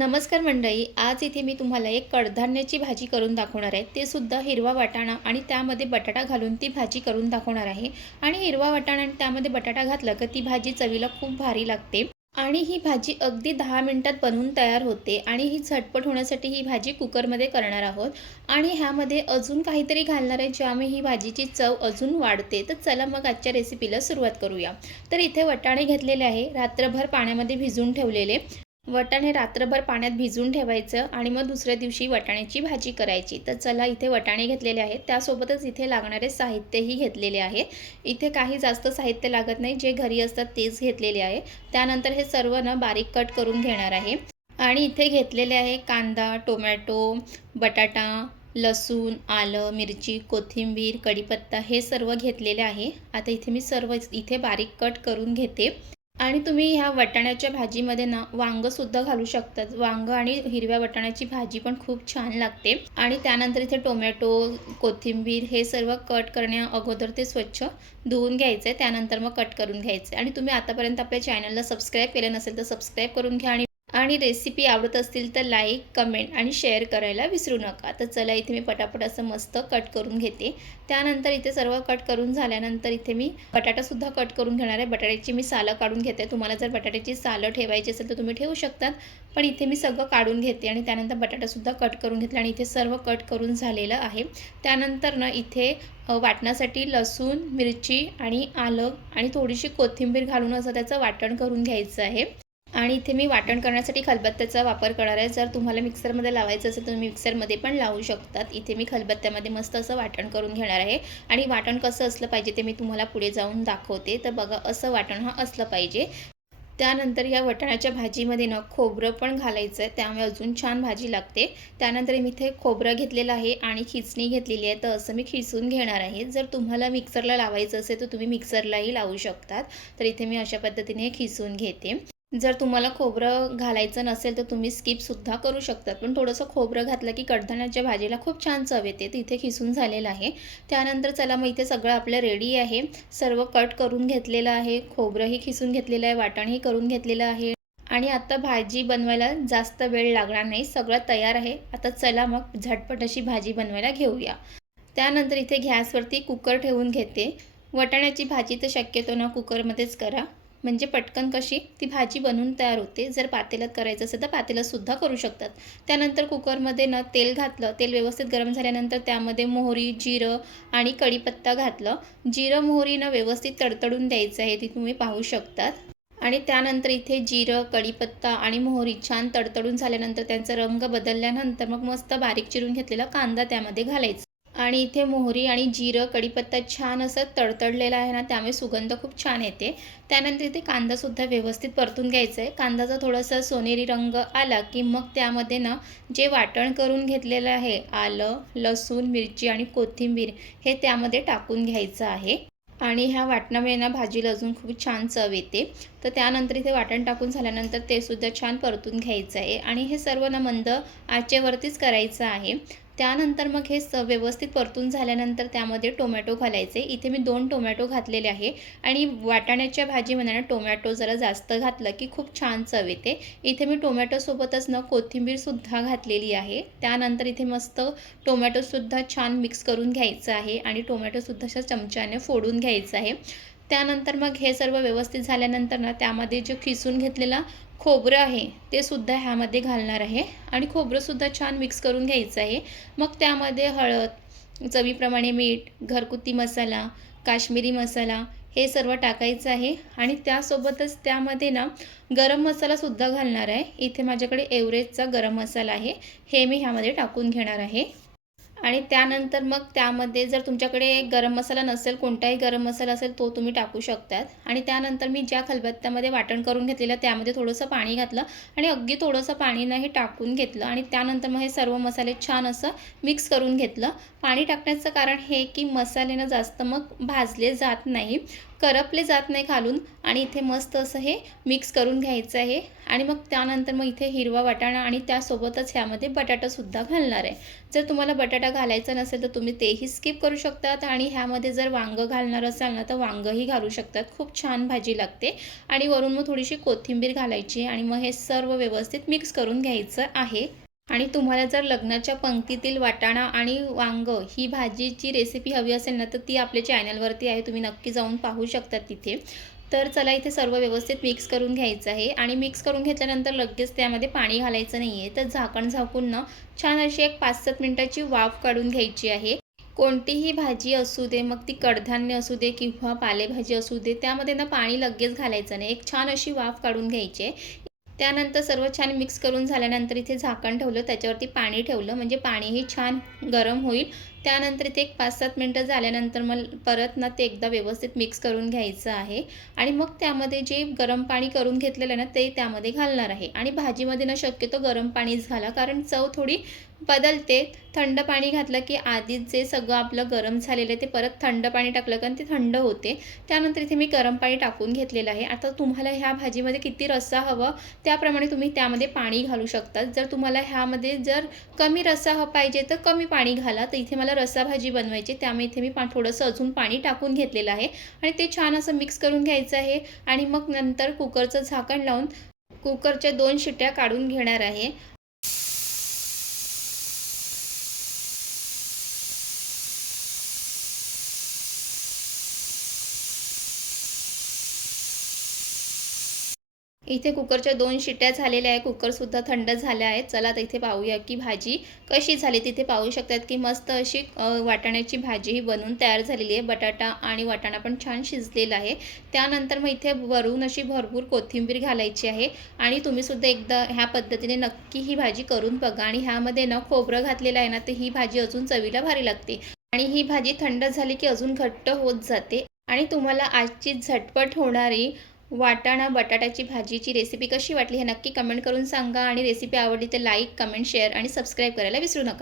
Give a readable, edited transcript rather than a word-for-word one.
नमस्कार मंडळी, आज इथे मी तुम्हाला एक कडधान्याची भाजी करून दाखवणार आहे. ते सुद्धा हिरवा वाटाणा आणि त्यामध्ये बटाटा घालून ती भाजी करून दाखवणार आहे. आणि हिरवा वाटाणा आणि त्यामध्ये बटाटा घातला की ती भाजी चवीला खूप भारी लागते. आणि ही भाजी अगदी 10 मिनिटात बनवून तयार होते. आणि ही झटपट होण्यासाठी ही भाजी कुकरमध्ये करणार आहोत. आणि ह्यामध्ये अजून काहीतरी घालणार आहे ज्यामुळे ही भाजीची चव अजून वाढते. तर चला मग आजच्या रेसिपीला सुरुवात करूया. तर इथे वाटाणे घेतलेले आहे, रात्रभर पाण्यामध्ये भिजवून ठेवलेले. वाटाणे रात्रभर पाण्यात भिजवून ठेवायचं आणि मग दुसऱ्या दिवशी वाटाण्याची भाजी करायची. तर चला इथे वाटाणे घेतलेले आहेत, त्यासोबतच इथे लागणारे साहित्यही घेतलेले आहे. इथे काही जास्त साहित्य लागत नाही, जे घरी असतात तेच घेतलेले आहे. त्यानंतर हे सर्व बारीक कट करून घेणार आहे. आणि इथे घेतलेले आहे कांदा, टोमॅटो, बटाटा, लसूण, आलं, मिरची, कोथिंबीर, कढीपत्ता हे सर्व घेतलेले आहे. आता इथे मी सर्व इथे बारीक कट करून घेते. आणि तुम्ही ह्या वाटाण्याच्या भाजीमध्ये वांगंसुद्धा घालू शकतात. वांगं आणि हिरव्या वाटाण्याची भाजी पण खूप छान लागते. आणि त्यानंतर इथे टोमॅटो, कोथिंबीर हे सर्व कट करण्या अगोदर ते स्वच्छ धुवून घ्यायचं आहे. त्यानंतर मग कट करून घ्यायचं आहे. आणि तुम्ही आतापर्यंत आपल्या चॅनलला सबस्क्राईब केलं नसेल तर सबस्क्राईब करून घ्या. आणि रेसिपी आवडत असतील तर लाईक, कमेंट आणि शेअर करायला विसरू नका. तर चला इथे मी पटापट असं मस्त कट करून घेते. त्यानंतर इथे सर्व कट करून झाल्यानंतर इथे मी बटाटासुद्धा कट करून घेणार आहे. बटाट्याची मी सालं काढून घेते. तुम्हाला जर बटाट्याची सालं ठेवायची असेल तर तुम्ही ठेवू शकतात, पण इथे मी सगळं काढून घेते. आणि त्यानंतर बटाटासुद्धा कट करून घेतला आणि इथे सर्व कट करून झालेलं आहे. त्यानंतर इथे वाटण्यासाठी लसूण, मिरची आणि आलं आणि थोडीशी कोथिंबीर घालून असं त्याचं वाटण करून घ्यायचं आहे. आणि इथे मी वाटण करण्यासाठी खलबत्त्याचा वापर करणार आहे. जर तुम्हाला मिक्सरमध्ये लावायचं असेल तर तुम्ही मिक्सरमध्ये पण लावू शकतात. इथे मी खलबत्त्यामध्ये मस्त असं वाटण करून घेणार आहे. आणि वाटण कसं असलं पाहिजे ते मी तुम्हाला पुढे जाऊन दाखवते. तर बघा, असं वाटण असलं पाहिजे. त्यानंतर या वाटाण्याच्या भाजीमध्ये खोबरं पण घालायचं आहे, त्यामुळे अजून छान भाजी लागते. त्यानंतर मी इथे खोबरं घेतलेलं आहे आणि खिसणी घेतलेली आहे. तर असं मी खिसून घेणार आहे. जर तुम्हाला मिक्सरला लावायचं असेल तर तुम्ही मिक्सरलाही लावू शकतात. तर इथे मी अशा पद्धतीने खिसून घेते. जर तुम्हाला खोबरं घालायचं नसेल तर तुम्ही स्किपसुद्धा करू शकतात, पण थोडंसं खोबरं घातलं की कडधान्याच्या भाजीला खूप छान चव येते. तर इथे खिसून झालेलं आहे. त्यानंतर चला मग इथे सगळं आपलं रेडी आहे. सर्व कट करून घेतलेलं आहे, खोबरंही खिसून घेतलेलं आहे, वाटणही करून घेतलेलं आहे. आणि आता भाजी बनवायला जास्त वेळ लागणार नाही, सगळं तयार आहे. आता चला मग झटपट अशी भाजी बनवायला घेऊया. त्यानंतर इथे गॅसवरती कुकर ठेवून घेते. वाटाण्याची भाजी तर शक्यतो कुकरमध्येच करा, म्हणजे पटकन कशी ती भाजी बनवून तयार होते. जर पातेल्यात करायचं असेल तर पातेल्यातसुद्धा करू शकतात. त्यानंतर कुकरमध्ये तेल घातलं. तेल व्यवस्थित गरम झाल्यानंतर त्यामध्ये मोहरी, जिरं आणि कढीपत्ता घातलं. जिरं, मोहरी व्यवस्थित तडतडून द्यायचं आहे, ती तुम्ही पाहू शकतात. आणि त्यानंतर इथे जिरं, कढीपत्ता आणि मोहरी छान तडतडून झाल्यानंतर त्यांचा रंग बदलल्यानंतर मग मस्त बारीक चिरून घेतलेला कांदा त्यामध्ये घालायचा. आणि इथे मोहरी आणि जिरं, कढीपत्ता छान असं तडतडलेला आहे त्यामुळे सुगंध खूप छान येते. त्यानंतर इथे कांदासुद्धा व्यवस्थित परतून घ्यायचा आहे. कांद्याचा थोडासा सोनेरी रंग आला की मग त्यामध्ये जे वाटण करून घेतलेलं आहे, आलं, लसूण, मिरची आणि कोथिंबीर हे त्यामध्ये टाकून घ्यायचं आहे. आणि ह्या वाटणामुळे भाजीला अजून खूप छान चव येते. तर त्यानंतर इथे वाटण टाकून झाल्यानंतर ते सुद्धा छान परतून घ्यायचं आहे. आणि हे सर्व मंद आचेवरतीच करायचं आहे. त्यानंतर मग हे व्यवस्थित परतून झाल्यानंतर त्यामध्ये टोमॅटो घालायचे. इथे मी 2 टोमॅटो घातलेले आहे. आणि वाटाण्याच्या भाजीमध्ये टोमॅटो जरा जास्त घातलं की खूप छान चव येते. इथे मी टोमॅटोसोबतच कोथिंबीरसुद्धा घातलेली आहे. त्यानंतर इथे मस्त टोमॅटोसुद्धा छान मिक्स करून घ्यायचं आहे आणि टोमॅटोसुद्धा अशा चमच्याने फोडून घ्यायचं आहे. त्यानंतर मग हे सर्व व्यवस्थित झाल्यानंतर त्यामध्ये जे खिसून घेतलेला खोबरं आहे ते सुद्धा ह्यामध्ये घालणार आहे. आणि खोबरंसुद्धा छान मिक्स करून घ्यायचं आहे. मग त्यामध्ये हळद, चवीप्रमाणे मीठ, घरगुती मसाला, काश्मीरी मसाला हे सर्व टाकायचं आहे. आणि त्यासोबतच त्यामध्ये गरम मसालासुद्धा घालणार आहे. इथे माझ्याकडे एव्हरेजचा गरम मसाला आहे, हे मी ह्यामध्ये टाकून घेणार आहे. आणि त्यानंतर मग त्यामध्ये जर तुमच्याकडे गरम मसाला नसेल, कोणताही गरम मसाला असेल तो तुम्ही टाकू शकतात. आणि त्यानंतर मी ज्या खलबत्त्यामध्ये वाटण करून घेतलेलं त्यामध्ये थोडंसं पाणी घातलं आणि अगदी थोडंसं पाणी टाकून घेतलं. आणि त्यानंतर मग हे सर्व मसाले छान असं मिक्स करून घेतलं. पाणी टाकण्याचं कारण हे की मसाले जास्त मग भाजले जात नाही, करपले जात नाही खालून आणि इथे मस्त असं हे मिक्स करून घ्यायचं आहे आणि मग त्यानंतर मग इथे हिरवा वाटाणा आणि त्यासोबतच ह्यामध्ये बटाटासुद्धा घालणार आहे. जर तुम्हाला बटाटा घालायचा नसेल तर तुम्ही तेही स्किप करू शकतात आणि ह्यामध्ये जर वांगं घालणार असाल ना तर वांगंही घालू शकतात. खूप छान भाजी लागते आणि वरून मग थोडीशी कोथिंबीर घालायची आणि मग हे सर्व व्यवस्थित मिक्स करून घ्यायचं आहे. आणि तुम्हाला जर लग्नाच्या पंक्तीतील वाटाणा आणि वांगं ही भाजीची रेसिपी हवी असेल ना तर ती आपल्या चॅनलवरती आहे, तुम्ही नक्की जाऊन पाहू शकता तिथे. तर चला इथे सर्व व्यवस्थित मिक्स करून घ्यायचं आहे आणि मिक्स करून घेतल्यानंतर लगेच त्यामध्ये पाणी घालायचं नाही आहे. तर झाकण झाकून ना छान अशी एक 5-7 मिनिटाची वाफ काढून घ्यायची आहे. कोणतीही भाजी असू दे, मग ती कडधान्य असू दे किंवा पालेभाजी असू दे, त्यामध्ये ना पाणी लगेच घालायचं नाही. एक छान अशी वाफ काढून घ्यायची आहे. त्यानंतर सर्व छान मिक्स करून झाल्यानंतर इथे झाकण ठेवलं, त्याच्यावरती पाणी ठेवलं म्हणजे पाणीही छान गरम होईल. त्यानंतर इथे एक 5-7 मिनिटं झाल्यानंतर मग परत ना ते एकदा व्यवस्थित मिक्स करून घ्यायचं आहे आणि मग त्यामध्ये जे गरम पाणी करून घेतलेलं आहे ना ते त्यामध्ये घालणार आहे आणि भाजीमध्ये ना शक्यतो गरम पाणीच घाला, कारण चव थोडी बदलते. थंड पाणी घातलं की आधीच जे सगळं आपलं गरम झालेलं आहे ते परत थंड पाणी टाकलं कारण ते थंड होते. त्यानंतर इथे मी गरम पाणी टाकून घेतलेलं आहे. आता तुम्हाला ह्या भाजीमध्ये किती रस्सा हवं त्याप्रमाणे तुम्ही त्यामध्ये पाणी घालू शकता. जर तुम्हाला ह्यामध्ये जर कमी रस्सा पाहिजे तर कमी पाणी घाला. तर इथे मला रस्सा भाजी बनवायची, त्यामुळे इथे मी थोडंसं अजून पाणी टाकून घेतलेलं आहे आणि ते छान असं मिक्स करून घ्यायचं आहे आणि मग नंतर कुकरचं झाकण लावून कुकरच्या 2 शिट्या काढून घेणार आहे. इथे कुकरच्या 2 शिट्या झालेल्या आहे. कुकरसुद्धा थंड झाला आहे. चला तर इथे पाहूया की भाजी कशी झाली. तिथे पाहू शकतात की मस्त अशी वाटाण्याची भाजी ही बनवून तयार झालेली आहे. बटाटा आणि वाटाणा पण छान शिजलेला आहे. त्यानंतर मग इथे वरून अशी भरपूर कोथिंबीर घालायची आहे आणि तुम्हीसुद्धा एकदा ह्या पद्धतीने नक्की ही भाजी करून बघा आणि ह्यामध्ये ना खोबरं घातलेलं आहे ना, तर ही भाजी अजून चवीला भारी लागते आणि ही भाजी थंड झाली की अजून घट्ट होत जाते. आणि तुम्हाला आजची झटपट होणारी वाटाणा बटाट्याची भाजीची रेसिपी कशी वाटली हे नक्की कमेंट करून सांगा आणि रेसिपी आवडली तर लाईक, कमेंट, शेअर आणि सबस्क्राईब करायला विसरू नका.